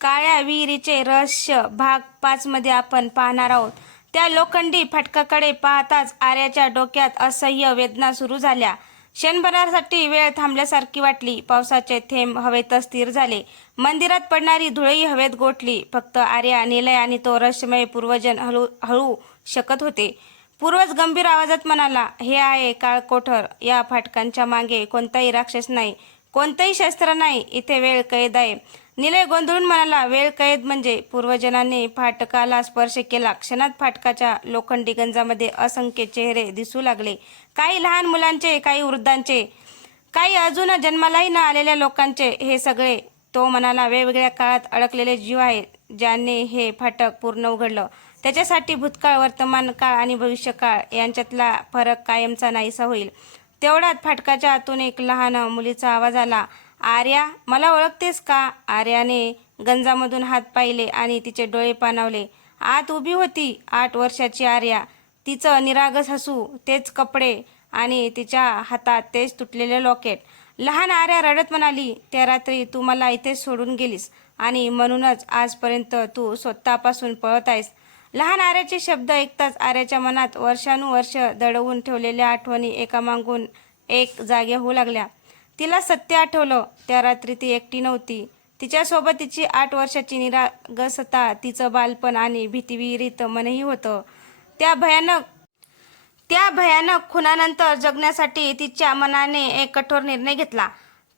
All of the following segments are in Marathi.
काळ्या विहिरीचे रहस्य भाग 5 मध्ये आपण पाहणार आहोत. त्या लोखंडी फटकाकडे पाहताच आर्याच्या डोक्यात असह्य वेदना सुरू झाल्या. क्षणभरासाठी वेळ थांबल्यासारखी वाटली. पावसाचे थेंब हवेत स्थिर झाले. मंदिरात पडणारी धुळही हवेत गोठली. फक्त आर्या, निलय आणि तो रहस्यमय पूर्वजन हळू शकत होते. पूर्वज गंभीर आवाजात म्हणाला, "हे आहे काळकोठर. या फाटकांच्या मागे कोणताही राक्षस नाही, कोणतंही शस्त्र नाही. इथे वेळ कैद आहे." निलय गोंधळून म्हणाला, "वेळ कैद म्हणजे?" पूर्वजनांनी फाटकाला स्पर्श केला. क्षणात फाटकाच्या लोखंडी गंजामध्ये असंख्य चेहरे दिसू लागले. काही लहान मुलांचे, काही वृद्धांचे, काही अजून जन्मालाही न आलेल्या लोकांचे. हे सगळे, तो म्हणाला, वेगवेगळ्या काळात अडकलेले जीव आहेत. ज्याने हे फाटक पूर्ण उघडलं, त्याच्यासाठी भूतकाळ, वर्तमान काळ आणि भविष्यकाळ यांच्यातला फरक कायमचा नाहीसा होईल. तेवढ्यात फाटकाच्या आतून एक लहान मुलीचा आवाज आला, "आर्या, मला ओळखतेस का?" आर्याने गंजामधून हात पाहिले आणि तिचे डोळे पाणावले. आत उभी होती 8 वर्षाची आर्या. तिचं निरागस हसू, तेच कपडे आणि तिच्या हातात तेच तुटलेले लॉकेट. लहान आर्या रडत म्हणाली, "त्या रात्री तू मला इथेच सोडून गेलीस आणि म्हणूनच आजपर्यंत तू स्वतःपासून पळत आहेस." लहान आर्याचे शब्द ऐकताच आर्याच्या मनात वर्षानुवर्ष दडवून ठेवलेल्या आठवणी एकामागून एक जाग्या होऊ लागल्या. तिला सत्य आठवलं. त्या रात्री ती एकटी नव्हती. तिच्यासोबत तिची 8 वर्षाची निरागसता, तिचं बालपण आणि भीतीविरहित मनही होतं. त्या भयानक खुनानंतर जगण्यासाठी तिच्या मनाने एक कठोर निर्णय घेतला.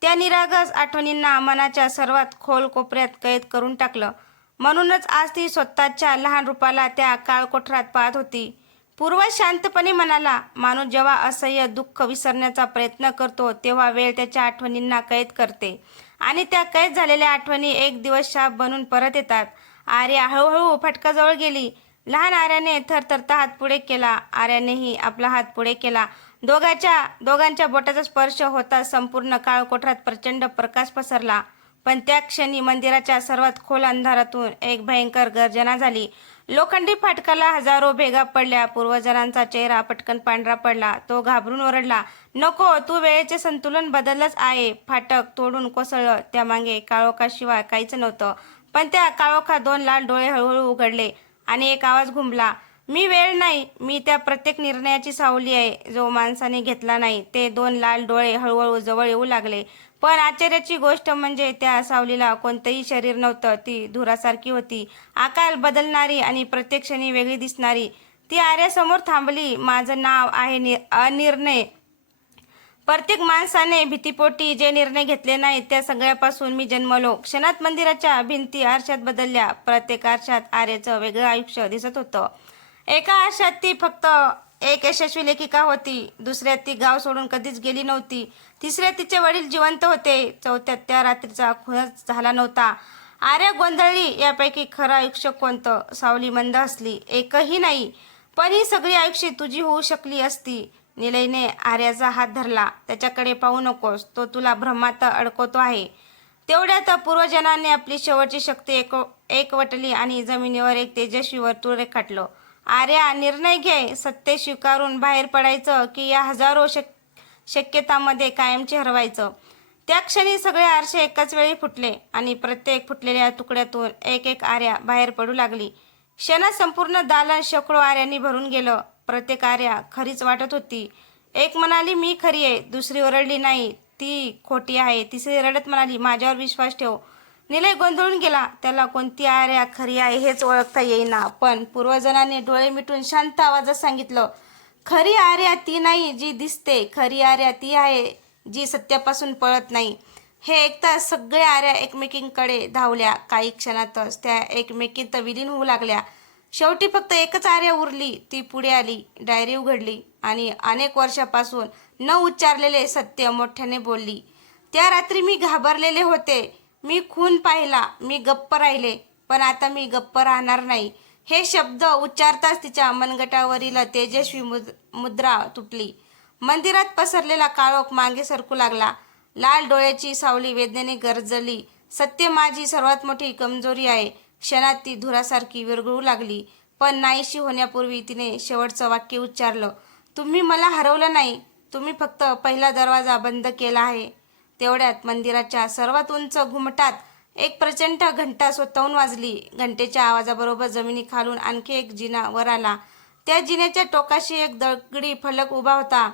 त्या निरागस आठवणींना मनाच्या सर्वात खोल कोपऱ्यात कैद करून टाकलं. म्हणूनच आज ती स्वतःच्या लहान रूपाला त्या काळकोठरात पाहत होती. पूर्वज शांतपणे म्हणाला, "माणूस जेव्हा असह्य दुःख विसरण्याचा प्रयत्न करतो, तेव्हा वेळ त्याच्या आठवणींना कैद करते आणि त्या कैद झालेल्या आठवणी एक दिवस शाप बनून परत येतात." आर्या हळूहळू फाटकाजवळ गेली. लहान आर्याने थरथरता हात पुढे केला. आर्यानेही आपला हात पुढे केला. दोघांच्या बोटाचा स्पर्श होता. संपूर्ण काळकोठरात प्रचंड प्रकाश पसरला. पण त्या क्षणी मंदिराच्या सर्वात खोल अंधारातून एक भयंकर गर्जना झाली. लोखंडी फाटकाला हजारो भेगा पडल्या. पूर्वजनांचा चेहरा पटकन पांढरा पडला. तो घाबरून ओरडला, "नको, तू वेळेचे संतुलन बदललंच आहे." फाटक तोडून कोसळलं. त्यामागे काळोखाशिवाय काहीच नव्हतं. पण त्या काळोखात 2 लाल डोळे हळूहळू उघडले आणि एक आवाज घुमला, "मी वेळ नाही, मी त्या प्रत्येक निर्णयाची सावली आहे जो माणसाने घेतला नाही." ते 2 लाल डोळे हळूहळू जवळ येऊ लागले. पण आश्चर्याची गोष्ट म्हणजे त्या सावलीला कोणतंही शरीर नव्हतं. ती धुरासारखी होती, आकार बदलणारी आणि प्रत्येक क्षणी वेगळी दिसणारी. ती आर्यासमोर थांबली. "माझं नाव आहे अनिर्णय. प्रत्येक माणसाने भीतीपोटी जे निर्णय घेतले नाहीत त्या सगळ्यापासून मी जन्मलो." क्षणात मंदिराच्या भिंती आरशात बदलल्या. प्रत्येक आरशात आर्याचं वेगळं आयुष्य दिसत होतं. एका आरशात ती फक्त एक यशस्वी लेखिका होती. दुसऱ्यात ती गाव सोडून कधीच गेली नव्हती. तिसऱ्यात तिचे वडील जिवंत होते. चौथ्यात त्या रात्रीचा खूनच झाला नव्हता. आर्या गोंधळली. यापैकी खरं आयुष्य कोणतं? सावली मंद हसली, "एकही नाही. पण ही सगळी आयुष्ये तुझी होऊ शकली असती." निलयने आर्याचा हात धरला. "त्याच्याकडे पाहू नकोस. तो तुला भ्रमात अडकवतो आहे." तेवढ्यात पूर्वजनांनी आपली शेवटची शक्ती एकवटली आणि जमिनीवर एक तेजस्वी वर्तुळ रेखाटलं. "आर्या, निर्णय घे. सत्य स्वीकारून बाहेर पडायचं की या हजारो शक्यतांमध्ये कायमचे हरवायचं?" त्या क्षणी सगळे आरसे एकाच वेळी फुटले आणि प्रत्येक फुटलेल्या तुकड्यातून एक एक आर्या बाहेर पडू लागली. क्षणात संपूर्ण दालन शेकडो आर्यांनी भरून गेलं. प्रत्येक आर्या खरीच वाटत होती. एक म्हणाली, "मी खरी आहे." दुसरी ओरडली, "नाही, ती खोटी आहे." तिसरी रडत म्हणाली, "माझ्यावर विश्वास ठेव." निलय गोंधळून गेला. त्याला कोणती आर्या खरी आहे हेच ओळखता येईना. पण पूर्वजनांनी डोळे मिटून शांत आवाजात सांगितलं, "खरी आर्या ती नाही जी दिसते. खरी आर्या ती आहे जी सत्यापासून पळत नाही." हे ऐकताच सगळ्या आर्या एकमेकींकडे धावल्या. काही क्षणातच त्या एकमेकींत विलीन होऊ लागल्या. शेवटी फक्त एकच आर्या उरली. ती पुढे आली, डायरी उघडली आणि अनेक वर्षापासून न उच्चारलेले सत्य मोठ्याने बोलली, "त्या रात्री मी घाबरलेले होते. मी खून पाहिला. मी गप्प राहिले. पण आता मी गप्प राहणार नाही." हे शब्द उच्चारताच तिच्या मनगटावरील तेजस्वी मुद्रा तुटली. मंदिरात पसरलेला काळोख मागे सरकू लागला. लाल डोळ्याची सावली वेदनेने गरजली, "सत्य माझी सर्वात मोठी कमजोरी आहे." क्षणात ती धुरासारखी विरघळू लागली. पण नाहीशी होण्यापूर्वी तिने शेवटचं वाक्य उच्चारलं, "तुम्ही मला हरवलं नाही. तुम्ही फक्त पहिला दरवाजा बंद केला आहे." तेवढ्यात मंदिराच्या सर्वात उंच घुमटात एक प्रचंड घंटा स्वतःहून वाजली. घंटेच्या आवाजाबरोबर जमिनीखालून आणखी एक जिना वर आला. त्या जिन्याच्या टोकाशी एक दगडी फलक उभा होता.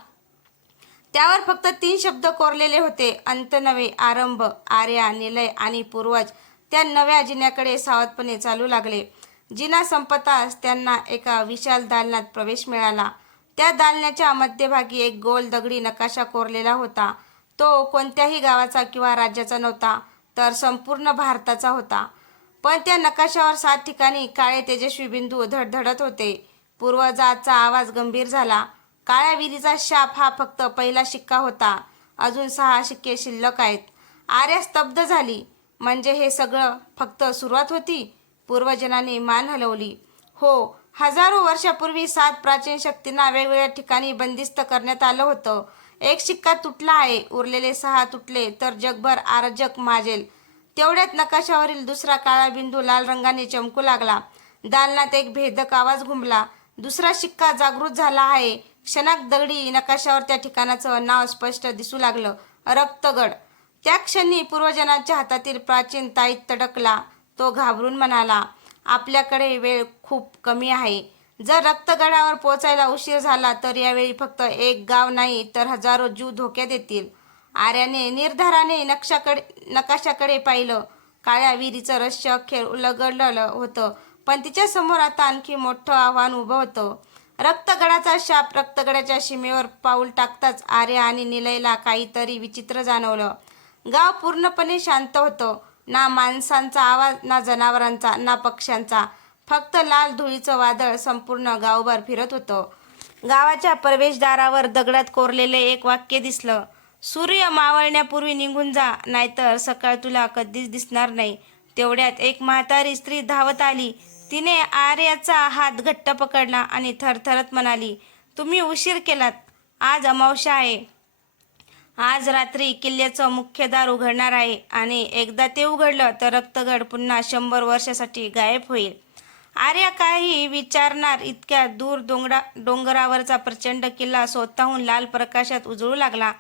त्यावर फक्त 3 शब्द कोरलेले होते. अंत नव्हे, आरंभ. आर्या, निलय आणि पूर्वज त्या नव्या जिन्याकडे सावधपणे चालू लागले. जिना संपताच त्यांना एका विशाल दालनात प्रवेश मिळाला. त्या दालनाच्या मध्यभागी एक गोल दगडी नकाशा कोरलेला होता. तो कोणत्याही गावाचा किंवा राज्याचा नव्हता, तर संपूर्ण भारताचा होता. पण त्या नकाशावर 7 ठिकाणी काळे तेजस्वी बिंदू धडधडत होते. पूर्वजाचा आवाज गंभीर झाला. काळ्या विहिरीचा शाप हा फक्त पहिला शिक्का होता. अजून 6 शिक्के शिल्लक आहेत. आर्या स्तब्ध झाली. म्हणजे हे सगळं फक्त सुरुवात होती? पूर्वजनाने मान हलवली. हो, हजारो वर्षापूर्वी 7 प्राचीन शक्तींना वेगवेगळ्या ठिकाणी बंदिस्त करण्यात आलं होतं. एक शिक्का तुटला आहे. उरलेले 6 तुटले तर जगभर अराजक माजेल. तेवढ्यात नकाशावरील दुसरा काळा बिंदू लाल रंगाने चमकू लागला. दालनात एक भेदक आवाज घुमला. दुसरा शिक्का जागृत झाला आहे. क्षणात दगडी नकाशावर त्या ठिकाणाचं नाव स्पष्ट दिसू लागलं. रक्तगड. त्या क्षणी पूर्वजनाच्या हातातील प्राचीन ताईत तडकला. तो घाबरून म्हणाला, आपल्याकडे वेळ खूप कमी आहे. जर रक्तगडावर पोहोचायला उशीर झाला तर यावेळी फक्त एक गाव नाही तर हजारो जीव धोक्यात येतील. आर्याने निर्धाराने नकाशाकडे पाहिलं. काळ्या विहिरीचं रहस्य अखेर उलगडलं होतं. पण तिच्या समोर आता आणखी मोठं आव्हान उभं होतं. रक्तगडाचा शाप. रक्तगडाच्या सीमेवर पाऊल टाकताच आर्या आणि निलयला काहीतरी विचित्र जाणवलं. गाव पूर्णपणे शांत होतं. ना माणसांचा आवाज, ना जनावरांचा, ना पक्ष्यांचा. फक्त लाल धुळीचं वादळ संपूर्ण गावभर फिरत होतं. गावाच्या प्रवेशद्वारावर दगडात कोरलेले एक वाक्य दिसलं. सूर्य मावळण्यापूर्वी निघून जा, नाहीतर सकाळ तुला कधीच दिसणार नाही. तेवढ्यात एक म्हातारी स्त्री धावत आली. तिने आर्याचा हात घट्ट पकडला आणि थरथरत म्हणाली, तुम्ही उशीर केलात. आज अमावस्या आहे. आज रात्री किल्ल्याचं मुख्य दार उघडणार आहे आणि एकदा ते उघडलं तर रक्तगड पुन्हा 100 वर्षासाठी गायब होईल. आर्या काही विचारणार इतक्या दूर डोंगरावरचा प्रचंड किल्ला स्वतःहून लाल प्रकाशात उजळू लागला.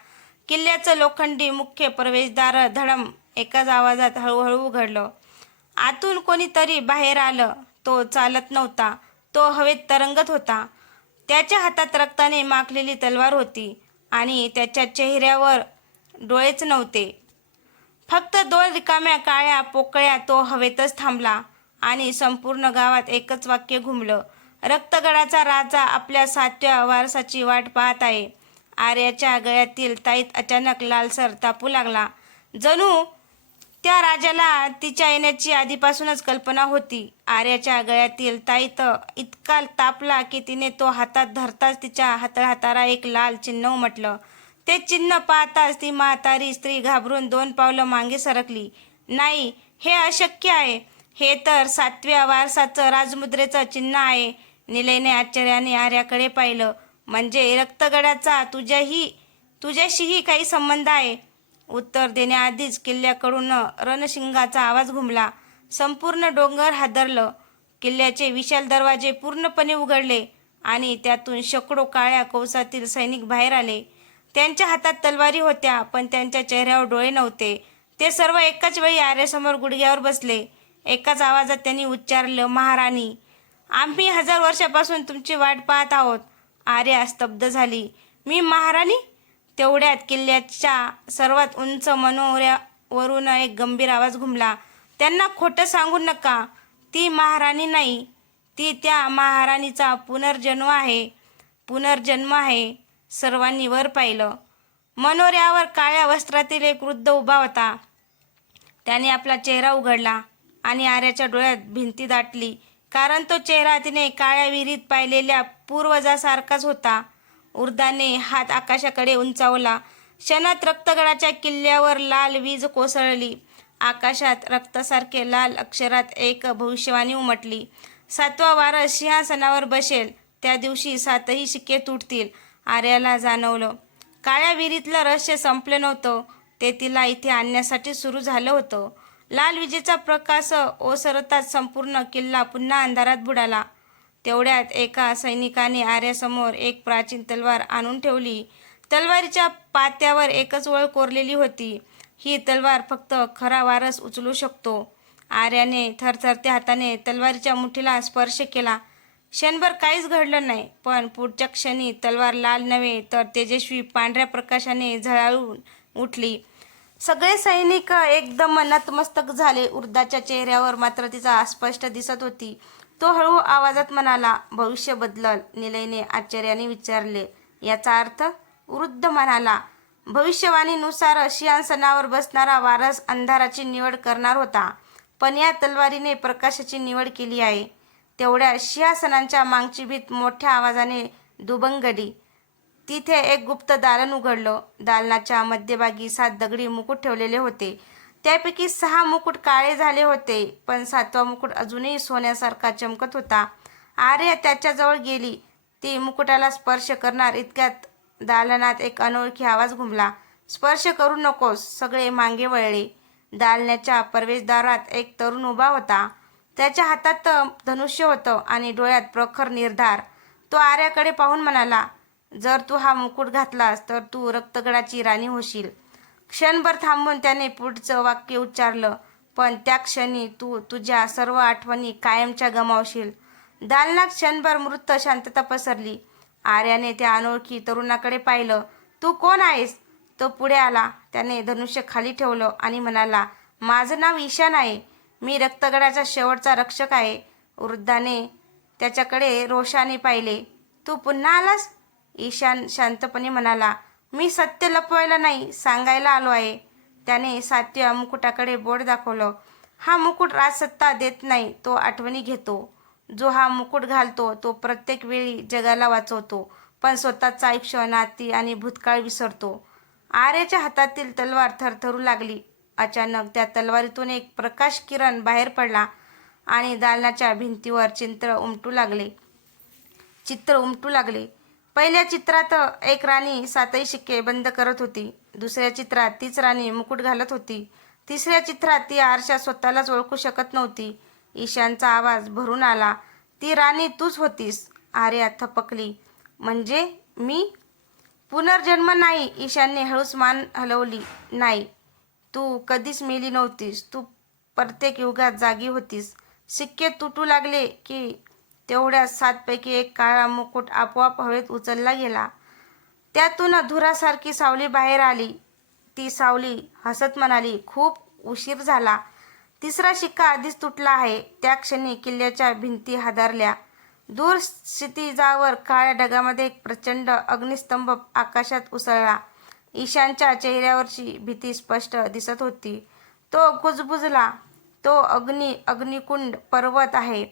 किल्ल्याचं लोखंडी मुख्य प्रवेशद्वार धडम एकाच आवाजात हळूहळू उघडलं. आतून कोणीतरी बाहेर आलं. तो चालत नव्हता, तो हवेत तरंगत होता. त्याच्या हातात रक्ताने माखलेली तलवार होती आणि त्याच्या चेहऱ्यावर डोळेच नव्हते. फक्त 2 रिकाम्या काळ्या पोकळ्या. तो हवेतच थांबला आणि संपूर्ण गावात एकच वाक्य घुमलं, रक्तगडाचा राजा आपल्या 7व्या वारसाची वाट पाहत आहे. आर्याच्या गळ्यातील ताईत अचानक लालसर तापू लागला. जणू त्या राजाला तिच्या येण्याची आधीपासूनच कल्पना होती. आर्याच्या गळ्यातील ताईत इतका तापला की तिने तो हातात धरताच तिच्या हाताला एक लाल चिन्ह उमटलं. ते चिन्ह पाहताच ती म्हातारी स्त्री घाबरून 2 पावलं मागे सरकली. नाही, हे अशक्य आहे. हे तर 7व्या वारसाचं राजमुद्रेचं चिन्ह आहे. निलयने आश्चर्याने आर्याकडे पाहिलं. म्हणजे रक्तगडाचा तुझ्याशीही काही संबंध आहे? उत्तर देण्याआधीच किल्ल्याकडून रणशिंगाचा आवाज घुमला. संपूर्ण डोंगर हादरलं. किल्ल्याचे विशाल दरवाजे पूर्णपणे उघडले आणि त्यातून शेकडो काळ्या कवचातील सैनिक बाहेर आले. त्यांच्या हातात तलवारी होत्या, पण त्यांच्या चेहऱ्यावर डोळे नव्हते. ते सर्व एकाच वेळी आर्यासमोर गुडघ्यावर बसले. एकाच आवाजात त्यांनी उच्चारलं, महाराणी, आम्ही 1000 वर्षापासून तुमची वाट पाहत आहोत. आर्या स्तब्ध झाली. मी महाराणी? तेवढ्यात किल्ल्याच्या सर्वात उंच मनोऱ्यावरून एक गंभीर आवाज घुमला. त्यांना खोटं सांगू नका. ती महाराणी नाही. ती त्या महाराणीचा पुनर्जन्म आहे. सर्वांनी वर पाहिलं. मनोऱ्यावर काळ्या वस्त्रातील एक वृद्ध उभा होता. त्याने आपला चेहरा उघडला आणि आर्याच्या डोळ्यात भीती दाटली. कारण तो चेहरा तिने काळ्या विहिरीत पाहिलेल्या पूर्वजासारखाच होता. वृद्धाने हात आकाशाकडे उंचावला. क्षणात रक्तगडाच्या किल्ल्यावर लाल वीज कोसळली. आकाशात रक्तासारखे लाल अक्षरात एक भविष्यवाणी उमटली. 7वा वारस सिंहासनावर बसेल. त्या दिवशी 7ही शिक्के तुटतील. आर्याला जाणवलं, काळ्या विहिरीतलं रहस्य संपलं नव्हतं. ते तिला इथे आणण्यासाठी सुरू झालं होतं. लाल विजेचा प्रकाश ओसरताच संपूर्ण किल्ला पुन्हा अंधारात बुडाला. तेवढ्यात एका सैनिकाने आर्यासमोर एक प्राचीन तलवार आणून ठेवली. तलवारीच्या पात्यावर एकच ओळ कोरलेली होती. ही तलवार फक्त खरा वारस उचलू शकतो. आर्याने थरथरत्या हाताने तलवारीच्या मुठीला स्पर्श केला. क्षणभर काहीच घडलं नाही, पण पुढच्या क्षणी तलवार लाल नव्हे तर तेजस्वी पांढऱ्या प्रकाशाने झळाळून उठली. सगळे सैनिक एकदम नतमस्तक झाले. वृद्धाच्या चेहऱ्यावर मात्र तिचा स्पष्ट दिसत होती. तो हळू आवाजात म्हणाला, भविष्य बदलल. निलयने आश्चर्याने विचारले, याचा अर्थ? वृद्ध म्हणाला, भविष्यवाणीनुसार सिंहासनावर बसणारा वारस अंधाराची निवड करणार होता, पण या तलवारीने प्रकाशाची निवड केली आहे. तेवढ्या सिंहासनाच्या मागची भीत मोठ्या आवाजाने दुभंगली. तिथे एक गुप्त दालन उघडलं. दालनाच्या मध्यभागी 7 दगडी मुकुट ठेवलेले होते. त्यापैकी 6 मुकुट काळे झाले होते, पण 7वा मुकुट अजूनही सोन्यासारखा चमकत होता. आर्या त्याच्याजवळ गेली. ती मुकुटाला स्पर्श करणार इतक्यात दालनात एक अनोळखी आवाज घुमला, स्पर्श करू नकोस. सगळे मागे वळले. दालनाच्या प्रवेशद्वारात एक तरुण उभा होता. त्याच्या हातात धनुष्य होतं आणि डोळ्यात प्रखर निर्धार. तो आर्याकडे पाहून म्हणाला, जर तू हा मुकुट घातलास तर तू रक्तगडाची राणी होशील. क्षणभर थांबून त्याने पुढचं वाक्य उच्चारलं, पण त्या क्षणी तू तुझ्या सर्व आठवणी कायमच्या गमावशील. दालनात क्षणभर मृत शांतता पसरली. आर्याने त्या अनोळखी तरुणाकडे पाहिलं. तू कोण आहेस? तो पुढे आला. त्याने धनुष्य खाली ठेवलं आणि म्हणाला, माझं नाव ईशान आहे. मी रक्तगडाचा शेवटचा रक्षक आहे. वृद्धाने त्याच्याकडे रोषाने पाहिले. तू पुन्हा आलास? ईशान शांतपणे म्हणाला, मी सत्य लपवायला नाही, सांगायला आलो आहे. त्याने 7व्या मुकुटाकडे बोट दाखवलं. हा मुकुट राजसत्ता देत नाही, तो आठवणी घेतो. जो हा मुकुट घालतो तो प्रत्येक वेळी जगाला वाचवतो, पण स्वतःचं आयुष्य, नाती आणि भूतकाळ विसरतो. आर्याच्या हातातील तलवार थरथरू लागली. अचानक त्या तलवारीतून एक प्रकाश किरण बाहेर पडला आणि दालनाच्या भिंतीवर चित्र उमटू लागले. पहिल्या चित्रात एक राणी 7ही शिक्के बंद करत होती. दुसऱ्या चित्रात तीच राणी मुकुट घालत होती. तिसऱ्या चित्रात ती आरशात स्वतःलाच ओळखू शकत नव्हती. ईशानचा आवाज भरून आला, ती राणी तूच होतीस. आर्या थपकली, म्हणजे मी? पुनर्जन्म नाही. ईशानने हळूच मान हलवली. नाही, तू कधीच मेली नव्हतीस. तू प्रत्येक युगात जागी होतीस. शिक्के तुटू लागले की तेवढ्या 7 पैकी एक काळा मुकुट आपोआप हवेत उचलला गेला. त्यातून धुरासारखी सावली बाहेर आली. ती सावली हसत म्हणाली, खूप उशीर झाला. तिसरा शिक्का आधीच तुटला आहे. त्या क्षणी किल्ल्याच्या भिंती हादरल्या. दूर क्षितिजावर काळ्या ढगामध्ये एक प्रचंड अग्निस्तंभ आकाशात उसळला. ईशानच्या चेहऱ्यावरची भीती स्पष्ट दिसत होती. तो कुजबुजला, तो अग्निकुंड पर्वत आहे.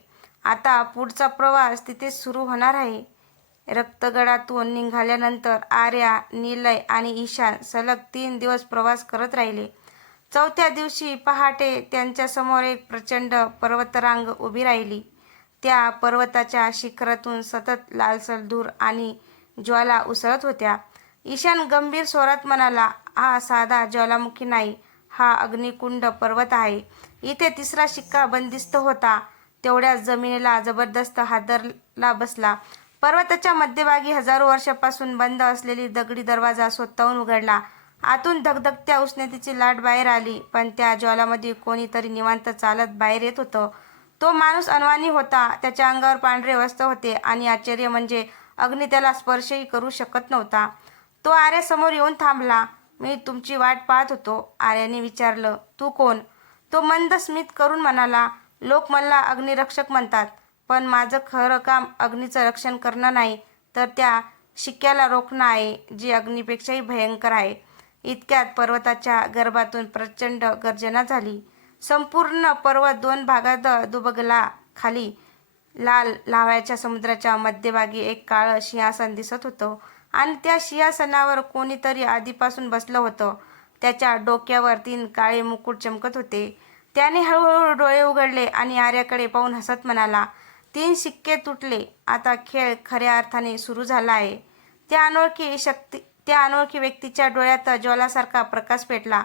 आता पुढचा प्रवास तिथे सुरू होणार आहे. रक्तगडातून निघाल्यानंतर आर्या, निलय आणि ईशान सलग 3 दिवस प्रवास करत राहिले. 4थ्या दिवशी पहाटे त्यांच्यासमोर एक प्रचंड पर्वतरांग उभी राहिली. त्या पर्वताच्या शिखरातून सतत लालसर धूर आणि ज्वाला उसळत होत्या. ईशान गंभीर स्वरात म्हणाला, हा साधा ज्वालामुखी नाही, हा अग्निकुंड पर्वत आहे. इथे तिसरा शिक्का बंदिस्त होता. तेवढ्याच जमिनीला जबरदस्त हादरला बसला. पर्वताच्या मध्यभागी हजारो वर्षांपासून बंद असलेली दगडी दरवाजा स्वतःहून उघडला. आतून धगधगत्या उष्णतेची लाट बाहेर आली, पण त्या ज्वालामध्ये कोणीतरी निवांत चालत बाहेर येत होतं. तो माणूस अनवाणी होता. त्याच्या अंगावर पांढरे वस्त्र होते आणि आश्चर्य म्हणजे अग्नी त्याला स्पर्शही करू शकत नव्हता. तो आर्यासमोर येऊन थांबला. मी तुमची वाट पाहत होतो. आर्याने विचारलं, तू कोण? तो मंद स्मित करून म्हणाला, लोक मला अग्निरक्षक म्हणतात, पण माझं खरं काम अग्नीचं रक्षण करणं नाही, तर त्या शिक्क्याला रोखणं आहे, जी अग्नीपेक्षाही भयंकर आहे. इतक्यात पर्वताच्या गर्भातून प्रचंड गर्जना झाली. संपूर्ण पर्वत 2 भागात दुभगला. खाली लाल लाव्याच्या समुद्राच्या मध्यभागी एक काळं सिंहासन दिसत होतं आणि त्या सिंहासनावर कोणीतरी आधीपासून बसलं होतं. त्याच्या डोक्यावर 3 काळे मुकुट चमकत होते. त्याने हळूहळू डोळे उघडले आणि आर्याकडे पाहून हसत म्हणाला, 3 शिक्के तुटले. आता खेळ खऱ्या अर्थाने सुरू झाला आहे. त्या अनोळखी व्यक्तीच्या डोळ्यात ज्वालासारखा प्रकाश पेटला.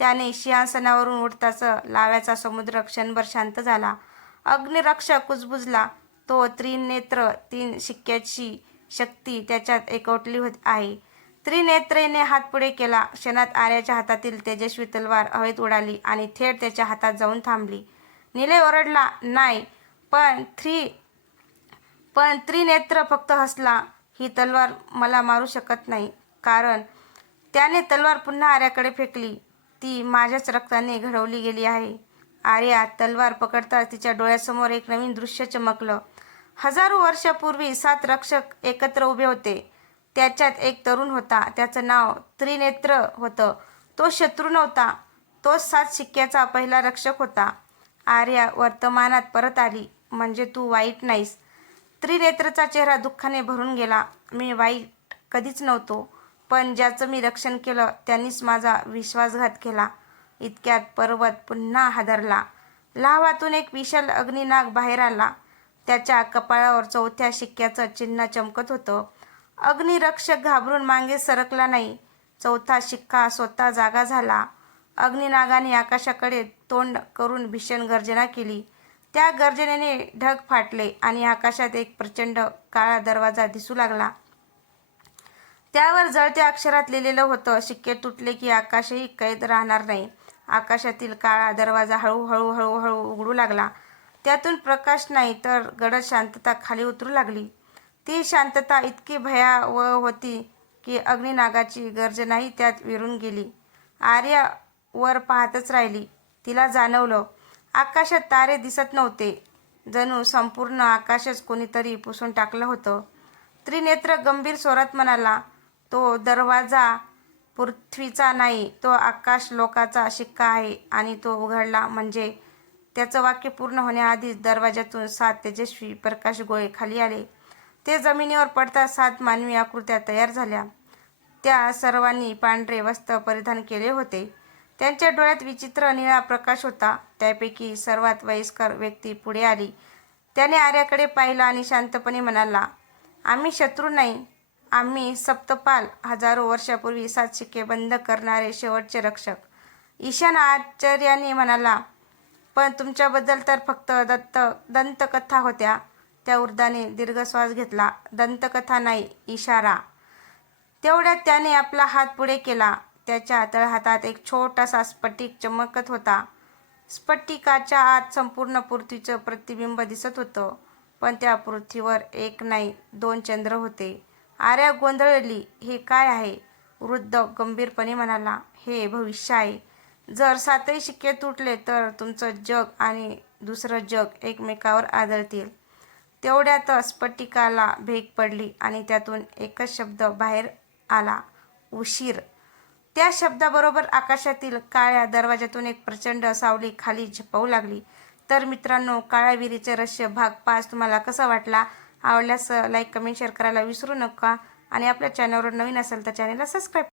त्याने सिंहासनावरून उठताच लाव्याचा समुद्र क्षणभर शांत झाला. अग्निरक्षक कुजबुजला. तो त्रिनेत्र 3 शिक्क्याची शक्ती त्याच्यात एकवटली आहे. त्रिनेत्रेने हात पुढे केला. क्षणात आर्याच्या हातातील तेजस्वी तलवार हवेत उडाली आणि थेट त्याच्या हातात जाऊन थांबली. निलय ओरडला, नाही. पण त्रिनेत्र फक्त हसला. ही तलवार मला मारू शकत नाही. कारण त्याने तलवार पुन्हा आर्याकडे फेकली. ती माझ्याच रक्ताने घडवली गेली आहे. आर्या तलवार पकडताच तिच्या डोळ्यासमोर एक नवीन दृश्य चमकलं. हजारो वर्षापूर्वी 7 रक्षक एकत्र उभे होते. त्याच्यात एक तरुण होता. त्याचं नाव त्रिनेत्र होतं. तो शत्रू नव्हता. तो 7 शिक्क्याचा पहिला रक्षक होता. आर्या वर्तमानात परत आली. म्हणजे तू वाईट नाहीस. त्रिनेत्रचा चेहरा दुःखाने भरून गेला. मी वाईट कधीच नव्हतो. पण ज्याचं मी रक्षण केलं त्यांनीच माझा विश्वासघात केला. इतक्यात पर्वत पुन्हा हादरला. लाव्हातून एक विशाल अग्निनाग बाहेर आला. त्याच्या कपाळावर 4थ्या शिक्क्याचं चिन्ह चमकत होतं. अग्निरक्षक घाबरून मागे सरकला नाही. 4था शिक्का स्वतः जागा झाला. अग्निनागाने आकाशाकडे तोंड करून भीषण गर्जना केली. त्या गर्जनेने ढग फाटले आणि आकाशात एक प्रचंड काळा दरवाजा दिसू लागला. त्यावर जळत्या अक्षरात लिहिलेलं होतं, शिक्के तुटले की आकाशही कैद राहणार नाही. आकाशातील काळा दरवाजा हळूहळू उघडू लागला. त्यातून प्रकाश नाही तर गडद शांतता खाली उतरू लागली. ती शांतता इतकी भयावह होती की अग्निनागाची गर्जनाही त्यात विरून गेली. आर्या वर पाहतच राहिली. तिला जाणवलं, आकाशात तारे दिसत नव्हते. जणू संपूर्ण आकाशच कोणीतरी पुसून टाकलं होतं. त्रिनेत्र गंभीर स्वरात म्हणाला, तो दरवाजा पृथ्वीचा नाही, तो आकाश लोकाचा शिक्का आहे आणि तो उघडला म्हणजे. त्याचं वाक्य पूर्ण होण्याआधीच दरवाज्यातून 7 तेजस्वी प्रकाश गोळे खाली आले. ते जमिनीवर पडता 7 मानवी आकृत्या तयार झाल्या. त्या सर्वांनी पांढरे वस्त्र परिधान केले होते. त्यांच्या डोळ्यात विचित्र निळा प्रकाश होता. त्यापैकी सर्वात वयस्कर व्यक्ती पुढे आली. त्याने आर्याकडे पाहिलं आणि शांतपणे म्हणाला, आम्ही शत्रू नाही. आम्ही सप्तपाल, हजारो वर्षापूर्वी 7 शिक्के बंद करणारे शेवटचे रक्षक. ईशान आश्चर्याने म्हणाला, पण तुमच्याबद्दल तर फक्त दंतकथा होत्या. त्या वृद्धाने दीर्घ श्वास घेतला. दंतकथा नाही, इशारा. तेवढ्यात त्याने आपला हात पुढे केला. त्याच्या तळहातात एक छोटासा स्फटिक चमकत होता. स्फटिकाच्या आत संपूर्ण पृथ्वीचं प्रतिबिंब दिसत होतं. पण त्या पृथ्वीवर एक नाही 2 चंद्र होते. आर्या गोंधळली. हे काय आहे? वृद्ध गंभीरपणे म्हणाला, हे भविष्य आहे. जर 7ही शिक्के तुटले तर तुमचं जग आणि दुसरं जग एकमेकावर आदळतील. तेवढ्यात स्फटिकाला भेग पडली आणि त्यातून एकच शब्द बाहेर आला, उशीर. त्या शब्दाबरोबर आकाशातील काळ्या दरवाज्यातून एक प्रचंड सावली खाली झेपावू लागली. तर मित्रांनो, काळ्या विहिरीचे रहस्य भाग 5 तुम्हाला कसा वाटला? आवडल्यास लाईक, कमेंट, शेअर करायला विसरू नका आणि आपल्या चॅनलवर नवीन असेल तर चॅनलला सबस्क्राईब